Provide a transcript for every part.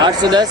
810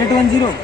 810,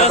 10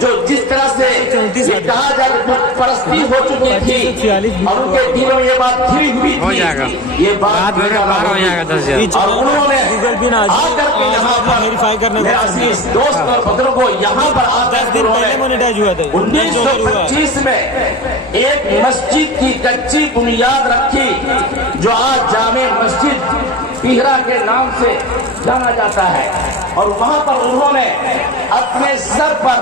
جو جس طرح سے یہ کہا جائے کہ بت پرستی ہو چکی تھی اور ان کے دلوں میں یہ بات گھری ہوئی تھی، یہ بات اور انہوں نے آ کر کے یہاں پر میرے عزیز دوست اور بزرگوں یہاں پر آ کر کے 1925 میں ایک مسجد کی کچی بنیاد رکھی جو آج جامع مسجد پیہرا کے نام سے جانا جاتا ہے، اور وہاں پر انہوں نے اپنے سر پر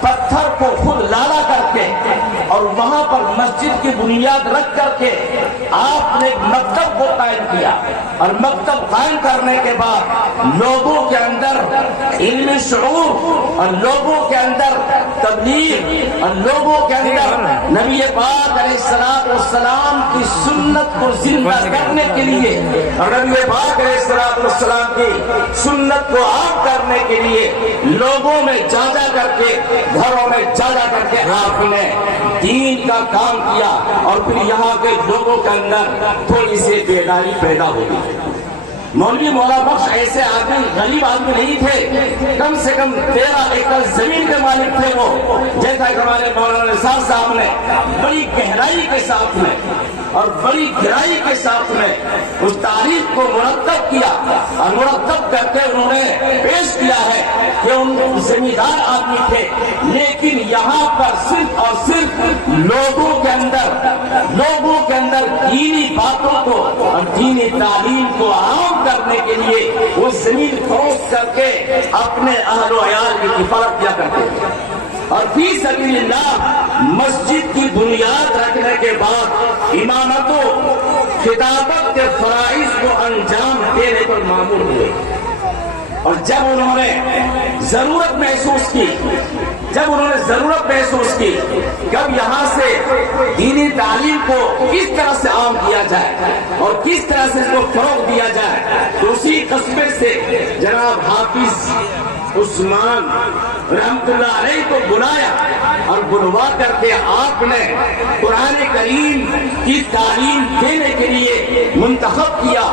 پتھر کو خود لالا کر کے اور وہاں پر مسجد کی بنیاد رکھ کر کے آپ نے مکتب کو قائم کیا، اور مکتب قائم کرنے کے بعد لوگوں کے اندر علمی شعور اور لوگوں کے اندر تبلیغ اور لوگوں کے اندر نبی پاک علیہ السلام کی سنت کو زندہ کرنے کے لیے اور نبی پاک علیہ السلام کی سنت کو عام کرنے کے لیے لوگوں میں جا جا کر کے گھروں میں جا جا کر کے آپ نے دین کا کام کیا، اور پھر یہاں کے لوگوں کے اندر تھوڑی سی بیداری پیدا ہوئی۔ مولوی مولا بخش ایسے آدمی غریب آدمی نہیں تھے، کم سے کم 13 ایکڑ زمین کے مالک تھے وہ، جیسا کہ ہمارے مولانا نثار صاحب نے بڑی گہرائی کے ساتھ میں اور بڑی گہرائی کے ساتھ میں اس تاریخ کو مرتب کیا، اور مرتب کر کے انہوں نے پیش کیا ہے کہ ان زمیندار آدمی تھے، لیکن یہاں پر صرف اور صرف لوگوں کے اندر دینی باتوں کو اور دینی تعلیم کو عام کرنے کے لیے وہ زمین فروخت کر کے اپنے اہل و عیال کی کفالت کیا کرتے تھے، اور فی سبیل اللہ مسجد کی بنیاد رکھنے کے بعد امامت و خطابت کے فرائض کو انجام دینے پر مامور ہوئے، اور جب انہوں نے ضرورت محسوس کی کب یہاں سے دینی تعلیم کو کس طرح سے عام کیا جائے اور کس طرح سے اس کو فروغ دیا جائے، تو اسی قصبے سے جناب حافظ عثمان رحمت اللہ علیہ کو بلایا، اور بلوا کر کے آپ نے قرآن کریم کی تعلیم دینے کے لیے منتخب کیا،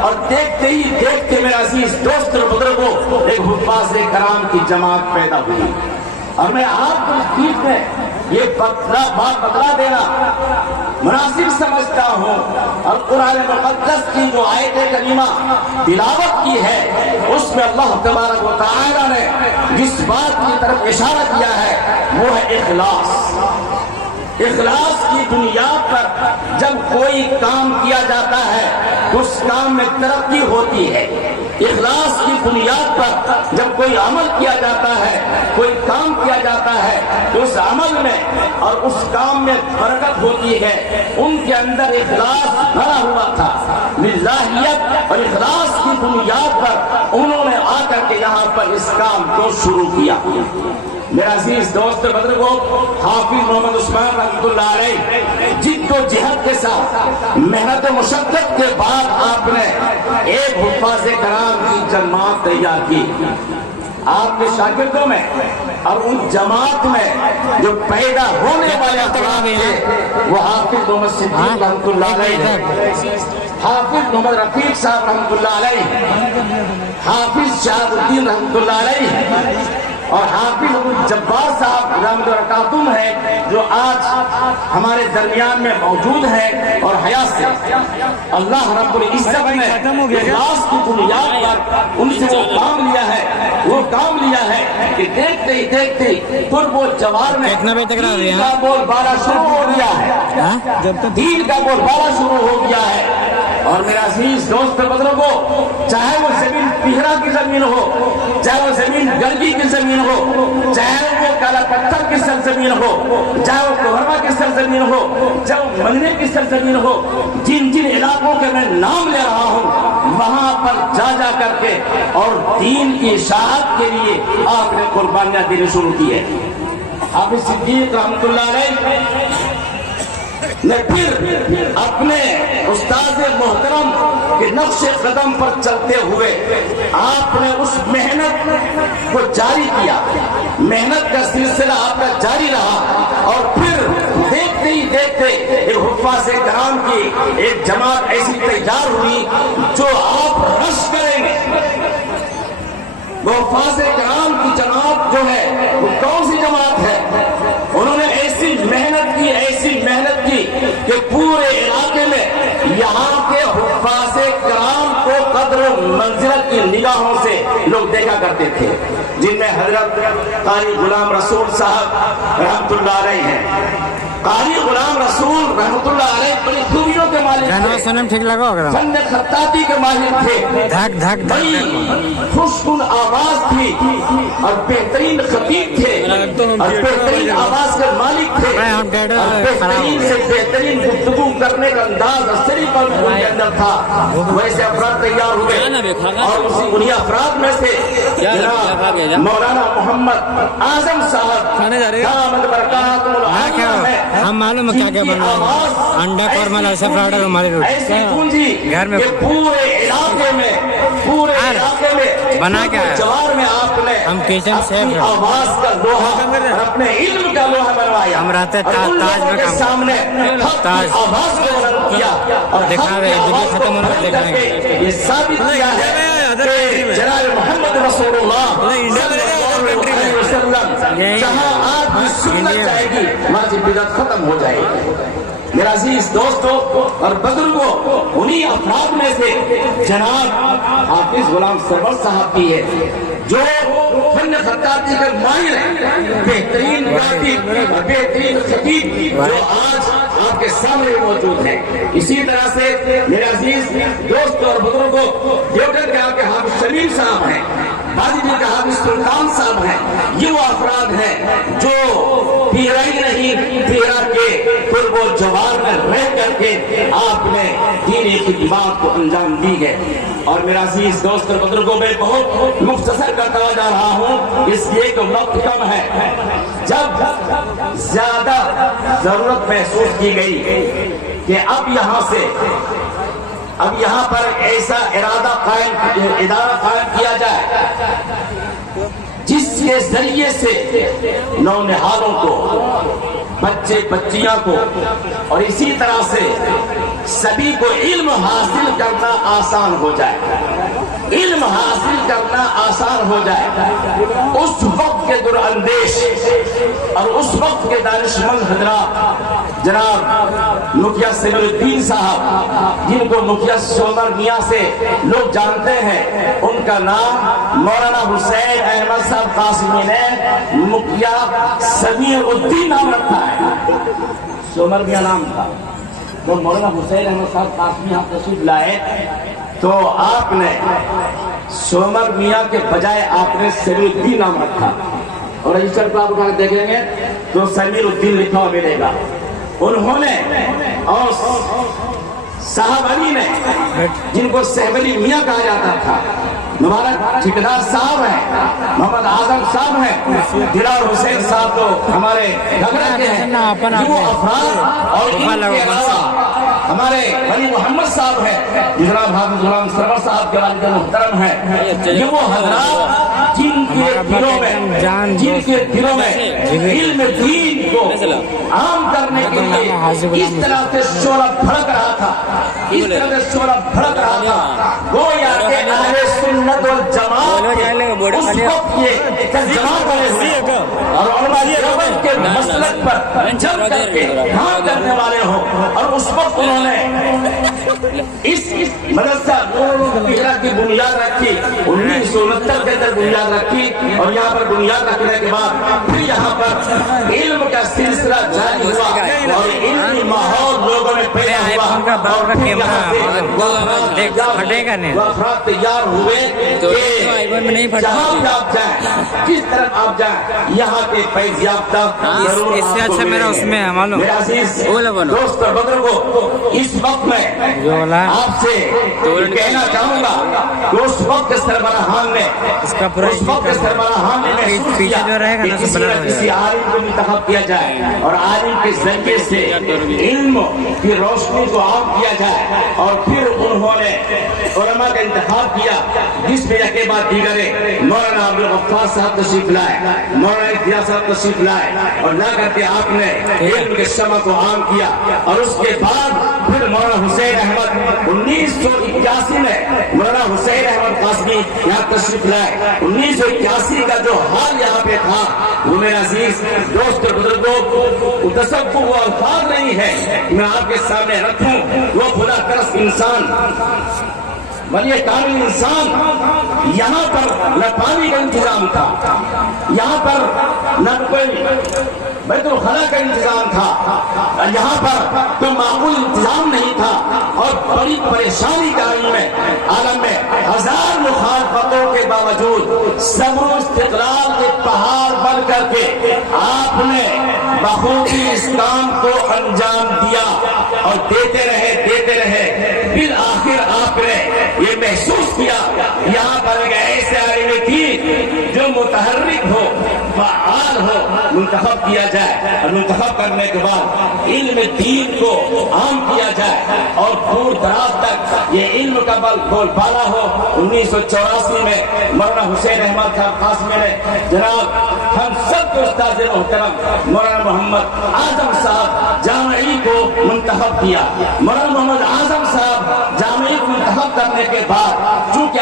اور دیکھتے ہی دیکھتے میرے عزیز دوست اور بزرگوں ایک حفاظ کرام کی جماعت پیدا ہوئی، اور میں آپ کو اس چیز میں یہ بات بتلا دینا مناسب سمجھتا ہوں، اور قرآن مقدس کی جو آیت کریمہ تلاوت کی ہے اس میں اللہ تبارک و تعالی نے جس بات کی طرف اشارہ کیا ہے وہ ہے اخلاص کی بنیاد پر جب کوئی کام کیا جاتا ہے تو اس کام میں ترقی ہوتی ہے، اخلاص کی بنیاد پر جب کوئی عمل کیا جاتا ہے، کوئی کام کیا جاتا ہے تو اس عمل میں اور اس کام میں برکت ہوتی ہے۔ ان کے اندر اخلاص بھرا ہوا تھا، للہیت اور اخلاص کی بنیاد پر انہوں نے آ کر کے یہاں پر اس کام کو شروع کیا۔ میرا عزیز دوست بزرگوں، حافظ محمد عثمان رحمت اللہ علیہ جد و جہد کے ساتھ محنت و مشقت کے بعد آپ نے ایک حفاظ کرام کی جماعت تیار کی۔ آپ کے شاگردوں میں اور ان جماعت میں جو پیدا ہونے والے افراد تھے وہ حافظ محمد صدیق رحمت اللہ علیہ، حافظ محمد رفیق صاحب رحمت اللہ علیہ، حافظ شہاب الدین رحمت اللہ علیہ، اور حافظ جبار صاحب رحمت اللہ ہے جو آج ہمارے درمیان میں موجود ہے، اور حیات سے اللہ رب العزت نے اخلاص کی بنیاد پر ان سے وہ کام لیا ہے کہ دیکھتے ہی دیکھتے پھر وہ جوار میں دین کا بول بالا شروع ہو گیا ہے۔ اور میرا عزیز دوست بزرگوں، چاہے وہ زمین پیہرا کی زمین ہو، چاہے وہ زمین گرگی کی زمین ہو، چاہے وہ کالا پتھر کی سرزمین ہو، چاہے وہ کوہرما کی سرزمین ہو، چاہے وہ مدینے کی سرزمین ہو، جن علاقوں کے میں نام لے رہا ہوں وہاں پر جا کر کے اور دین کی اشاعت کے لیے آپ نے قربانیاں دینے شروع کی ہے۔ حافظ صدیق رحمت اللہ علیہ نے پھر اپنے استاد محترم کے نقش قدم پر چلتے ہوئے آپ نے اس محنت کو جاری کیا، محنت کا سلسلہ آپ کا جاری رہا، اور پھر دیکھتے ہی دیکھتے ایک حفاظ کرام کی ایک جماعت ایسی تیار ہوئی جو آپ رش کریں گے۔ وہ حفاظ کرام کی جماعت جو ہے وہ کون سی جماعت منزلت کی نگاہوں سے لوگ دیکھا کرتے تھے، جن میں حضرت قاری غلام رسول صاحب رحمت اللہ علیہ ہیں۔ قاری غلام رسول رحمت اللہ علیہ بڑی خوبیوں کے مالک گانا تھے، سننے میں ٹھیک لگا ہوگا، فن خطاطی کے ماہر تھے، دھک دھک بڑی دھک خوشگوار آواز تھی اور بہترین خطیب تھے اور بہترین آواز کے مالک تھے اور بہترین سے بہترین گفتگو کرنے کا انداز اور طریقہ ان کے اندر تھا۔ ویسے افراد تیار ہوئے اور انہیں افراد میں سے جناب مولانا محمد اعظم صاحب دامت برکاتہ العالیہ ہے۔ ہم معلوم ہے کیا کیا بنا ہے، انڈا قورمہ لائسا پراٹھا رومالی روٹی گھر میں پورے علاقے میں بنا کے جوار میں آپ نے ہم کچن سے آواز کا لوہا اور اپنے علم کا لوہا بنوایا، ہم رہتے تاج میں کام سامنے تاج آواز کو بلند کیا اور دکھا رہے دنیا ختم ہونے کو دیکھیں گے۔ یہ ثابت کیا ہے کہ جناب محمد رسول اللہ صلی اللہ علیہ وسلم جہاں آج بھی سنت جائے گی وہاں سے بدعت ختم ہو جائے گی۔ میرا عزیز دوستو اور بزرگوں، انہی افراد میں سے جناب حافظ غلام سرور صاحب کی ہے جو فن خطاطی کے ماہر ہیں، بہترین کاتب اور بہترین خطیب جو آج آپ کے سامنے موجود ہیں۔ اسی طرح سے میرے عزیز دوستو اور بزرگوں، دیوبند کے آپ کے حافظ شمیم صاحب ہیں، بازی کے حافظ سلطان صاحب ہیں، یہ وہ افراد ہیں جو پیرا ہی نہیں پیرا کے قرب و جوار میں رہ کر کے آپ نے دینی خدمات کو انجام دی ہے۔ اور میرا عزیز دوست اور بزرگوں میں بہت مختصر کرتا جا رہا ہوں اس لیے کہ وقت کم ہے۔ جب زیادہ ضرورت محسوس کی گئی کہ اب یہاں پر ایسا ادارہ قائم کیا جائے جس کے ذریعے سے نونہالوں کو، بچے بچیاں کو اور اسی طرح سے سبھی کو علم حاصل کرنا آسان ہو جائے، علم حاصل کرنا آسان ہو جائے، اس وقت کے دراندیش اور اس وقت کے دانشمند حضرات جناب مکھیا سمیر الدین صاحب، جن کو مکھیا سومر میاں سے لوگ جانتے ہیں، ان کا نام مولانا حسین احمد صاحب قاسمی نے مکھیا سمیر الدین نام رکھا ہے، سومر میاں نام تھا۔ تو مولانا حسین احمد صاحب قاسمی یہاں تشریف لائے تو آپ نے سومر میاں کے بجائے آپ نے سمیر الدین نام رکھا، اور رجسٹر کو آپ اٹھا کے دیکھیں گے تو سمیر الدین لکھا ہوا ملے گا۔ انہوں نے اور صاحب علی نے، جن کو صاحب علی میاں کہا جاتا تھا، مبارک ٹھیکیدار صاحب ہیں، محمد اعظم صاحب ہیں، دلال حسین صاحب تو ہمارے گھگرا کے ہیں، یہ وہ افراد اور ان کے علاوہ ہمارے ولی محمد صاحب ہیں، جناب حافظ غلام سرور صاحب کے والد محترم ہیں، یہ وہ حضرات جن کے دلوں میں علم دین کو عام کرنے کے لیے اس طرح سے شعلہ بھڑک رہا تھا، اس طرح سے شعلہ بھڑک رہا تھا، گویا کہ اہل سنت والجماعت اس وقت یہ جماعت والے ہوئے اور علماء دیوبند کے مسلک پر جم کر کے کام کرنے والے ہوں، اور اس وقت انہوں نے اس مدرسہ پیرا کی بنیاد رکھی، 1969 کے اندر بنیاد رکھی، اور یہاں پر بنیاد رکھنے کے بعد پھر یہاں پر علم کا سلسلہ جاری ہوا اور علمی ماحول لوگوں میں پیدا ہوا، اور پھر یہاں سے افراد تیار ہوئے کہ جہاں بھی آپ جائیں، کس طرف آپ جائیں، یہاں کے فیض یافتہ ضرور آپ کو ملیں گے۔ میرے عزیز دوست اور بزرگوں، اس وقت میں آپ سے کہنا چاہوں گا کہ اس وقت سربراہان نے محسوس کیا کہ کسی نہ کسی عالم کو منتخب کیا جائے اور عالم کے ذریعے سے علم کی روشنی کو عام کیا جائے، اور پھر انہوں نے علماء کا انتخاب کیا جس میں یکے بعد دیگرے مولانا عبدالغفار صاحب تشریف لائے، مولانا اختیار صاحب تشریف لائے، اور لا کر کے آپ نے علم کے شمع کو عام کیا، اور اس کے بعد پھر مولانا حسین احمد 1981 میں مولانا حسین احمد قاسمی یہاں تشریف لائے۔ 1981 کا جو حال یہاں پہ تھا وہ میرے عزیز دوست اور بزرگوں تصور و الفاظ نہیں ہے میں آپ کے سامنے رکھوں، وہ خدا ترس انسان بنی کامل انسان، یہاں پر نہ پانی کا انتظام تھا، یہاں پر نہ کوئی بیت الخلا کا انتظام تھا، یہاں پر کوئی معقول انتظام نہیں تھا، اور بڑی پریشانی کا عالم میں ہزار مخالفتوں کے باوجود صبر و استقلال کے پہاڑ بن کر کے آپ نے بخوبی اس کام کو انجام دیا اور دیتے رہے بالآخر آپ نے یہ محسوس کیا یہاں پر ایک ایسے عالم دین جو متحرک ہو، فعال ہو، منتخب کیا جائے، اور منتخب کرنے کے بعد علم دین کو عام کیا جائے اور دور دراز تک یہ علم کا بول بالا ہو۔ 1984 میں مولانا حسین احمد صاحب قاسمی نے جناب ہم سب کے استاد محترم مولانا محمد اعظم صاحب جامعی کو منتخب کیا۔ مولانا محمد اعظم صاحب جامعی کو منتخب کرنے کے بعد چونکہ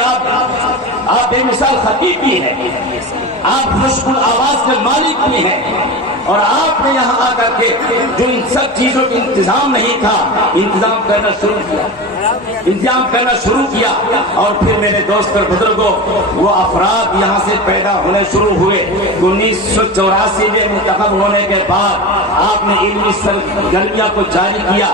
آپ بے مثال خطیب بھی ہیں، آپ خوشبو آواز کے مالک بھی ہیں، اور آپ نے یہاں آ کر کے جو ان سب چیزوں کا انتظام نہیں تھا انتظام کرنا شروع کیا اور پھر میرے دوست اور بزرگوں وہ افراد یہاں سے پیدا ہونے شروع ہوئے۔ 1984 میں منتخب ہونے کے بعد آپ نے علمی سرگرمیاں کو جاری کیا،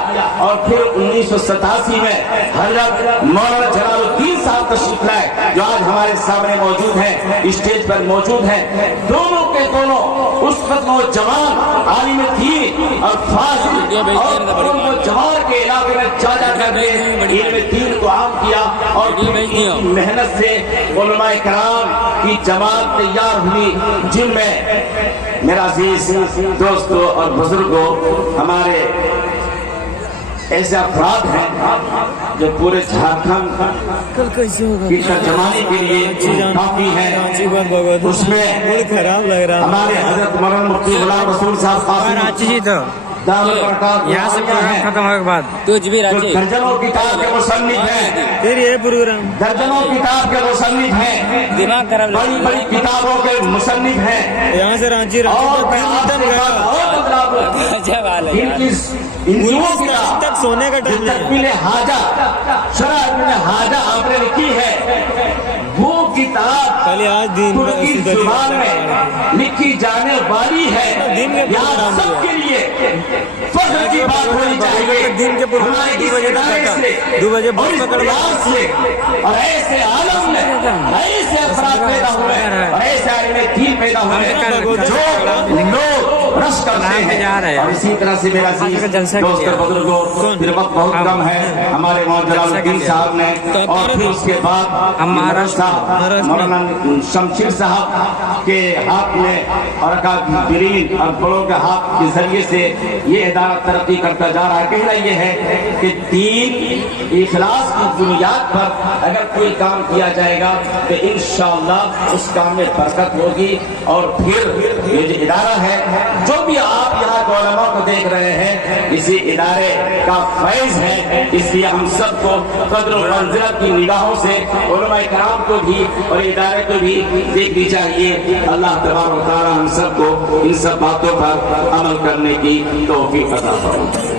اور پھر 1987 میں حضرت مولانا جلال الدین صاحب تشریف لائے جو آج ہمارے سامنے موجود ہیں، اسٹیج پر موجود ہیں۔ دونوں کے دونوں اس وقت نوجوان عالم دین اور فاضل اور جوار کے علاقے میں جا کر کے علم دین کو عام کیا، اور محنت سے علماء کرام کی جماعت تیار ہوئی جن میں میرا عزیز دوستوں اور بزرگوں ہمارے ایسے افراد ہیں جو پورے جھارکھنڈ کی ترجمانی کے لیے کافی ہیں۔ اس میں ہمارے حضرت مولانا مفتی غلام رسول صاحب قاسمی یہاں سے پروگرام ختم ہونے کے بعد درجنوں کتاب کے مصنف ہیں، پھر یہ پروگرام درجنوں کتاب کے مصنف ہیں، دماغ خراب بڑی بڑی کتابوں کے مصنف ہیں، یہاں سے رانچی تک سونے کا ٹائم تکمیل حاجہ شرح ابن حاجہ آپ نے لکھی ہے، وہ کتاب ترکی زبان میں لکھی جانے والی ہے۔ یہاں سب کے لیے فخر کی بات ہونی چاہیے ہمارے اس ادارے سے اور اس پریاس سے، اور ایسے عالم میں ایسے افراد پیدا ہوئے اور ایسے عالم دین پیدا ہوئے جو لوگ رش کرتے ہیں۔ اور اسی طرح سے میرا دوست بزرگوں پھر وقت بہت کم ہے، ہمارے مولانا جلال الدین صاحب نے، اور پھر اس کے بعد ہمارا مولانا شمشیر صاحب کے ہاتھ میں اور اکابرین اور بڑوں کے ہاتھ کے ذریعے سے یہ ادارہ ترقی کرتا جا رہا ہے۔ کہنا یہ ہے کہ دین اخلاص کی بنیاد پر اگر کوئی کام کیا جائے گا تو انشاءاللہ اس کام میں برکت ہوگی، اور پھر یہ جو ادارہ ہے جو بھی آپ یہاں کے علماء کو دیکھ رہے ہیں اسی ادارے کا فیض ہے، اس لیے ہم سب کو قدر و منزلت کی نگاہوں سے علماء کرام کو بھی اور ادارے کو بھی دیکھنی چاہیے۔ اللہ تبارک و تعالی ہم سب کو ان سب باتوں پر عمل کرنے کی توفیق عطا فرمائے۔